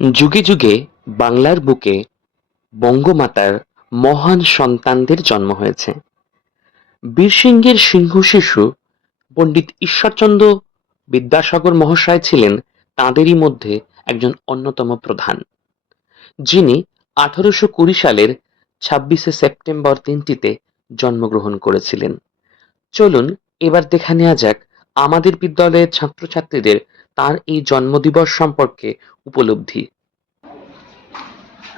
যুগে যুগে বাংলার বুকে বঙ্গমাতার মহান সন্তানদের জন্ম হয়েছে। বীরসিংহের সিংহ শিশু পণ্ডিত ঈশ্বরচন্দ্র বিদ্যাসাগর মহাশয় ছিলেন তাঁদেরই মধ্যে একজন অন্যতম প্রধান, যিনি 1820 সালের 26শে সেপ্টেম্বর দিনটিতে জন্মগ্রহণ করেছিলেন। চলুন এবার দেখে নেওয়া যাক আমাদের বিদ্যালয়ের ছাত্রছাত্রীদের তার এই জন্মদিবস সম্পর্কে উপলব্ধি।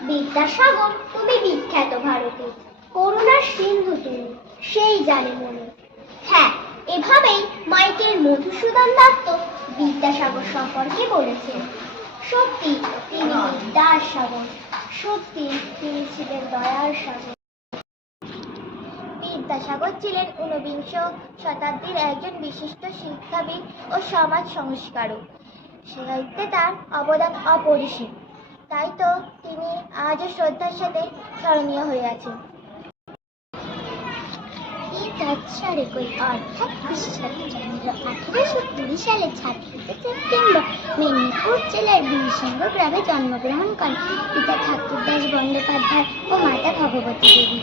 বিদ্যাসাগর তুমি বিখ্যাত ভারতে, করুণার সিন্ধু তুমি, সেই জানে মনে। হ্যাঁ, এভাবেই মাইকেল মধুসূদন দত্ত বিদ্যাসাগর সম্পর্কে বলেছেন। সত্যি তিনি বিদ্যার সাগর, সত্যি তিনি ছিলেন দয়ার সাগর। বিদ্যাসাগর ছিলেন ঊনবিংশ শতাব্দীর একজন বিশিষ্ট শিক্ষাবিদ ও সমাজ সংস্কারক। সাহিত্যে তার অবদান অপরিসীম, তাই তো তিনি আজও শ্রদ্ধার সাথে স্মরণীয় হয়ে আছেন। অর্থাৎ খ্রিস্টাব্দ 1820 সালের 26শে সেপ্টেম্বর মেদিনীপুর জেলার বীরসিংহ গ্রামে জন্মগ্রহণ করেন পিতা ঠাকুরদাস বন্দ্যোপাধ্যায় ও মাতা ভগবতী দেবী।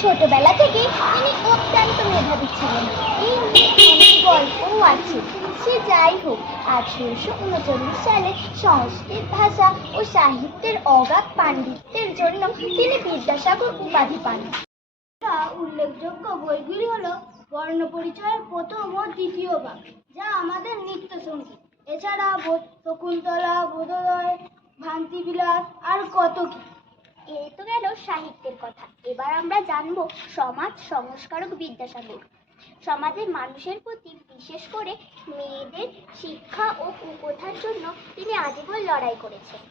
ছোটবেলা থেকে তিনি অত্যন্ত মেধাবী ছিলেন। এই নিয়ে অনেক গল্পও আছে। সে যাই হোক, 1839 সালে সংস্কৃত ভাষা ও সাহিত্যের অগাধ পাণ্ডিত্যের জন্য তিনি বিদ্যাসাগর উপাধি পান। উল্লেখযোগ্য বইগুলি হলো বর্ণপরিচয়ের প্রথম ও দ্বিতীয় ভাগ, যা আমাদের নিত্য সঙ্গী। এছাড়া শকুন্তলা, বোধোদয়, ভ্রান্তিবিলাস আর কত কি। এই তো গেল সাহিত্যের কথা। এবার আমরা জানবো সমাজ সংস্কারক বিদ্যাসাগর। সমাজের মানুষের প্রতি, বিশেষ করে মেয়েদের শিক্ষা ও কুপ্রথার জন্য তিনি আজীবন লড়াই করেছেন।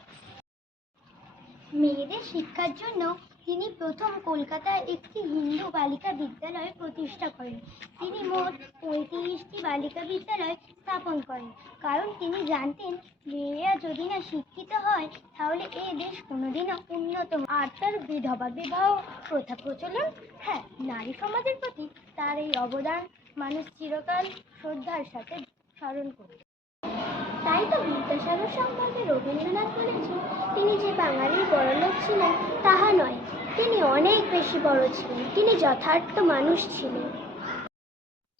মেয়েদের শিক্ষার জন্য তিনি প্রথম কলকাতায় একটি হিন্দু বালিকা বিদ্যালয় প্রতিষ্ঠা করেন। তিনি মোট 35টি বালিকা বিদ্যালয় স্থাপন করেন, কারণ তিনি জানতেন মেয়েরা যদি না শিক্ষিত হয় তাহলে এই দেশ কোনোদিনও উন্নত হবে। আর তার বিধবা বিবাহ প্রথা প্রচলন, হ্যাঁ, নারী সমাজের প্রতি তার এই অবদান মানুষ চিরকাল শ্রদ্ধার সাথে স্মরণ করে। তাই তো বিদ্যাসাগর সম্পর্কে রবীন্দ্রনাথ বলেছেন, তিনি যে বাঙালির বড়লোক ছিলেন তাহা নয়, তিনি অনেক বেশি বড় ছিলেন, তিনি যথার্থ মানুষ ছিলেন।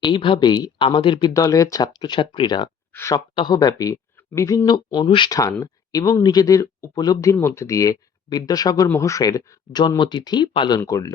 এইভাবেই আমাদের বিদ্যালয়ের ছাত্রছাত্রীরা সপ্তাহব্যাপী বিভিন্ন অনুষ্ঠান এবং নিজেদের উপলব্ধির মধ্যে দিয়ে বিদ্যাসাগর মহাশয়ের জন্মতিথি পালন করল।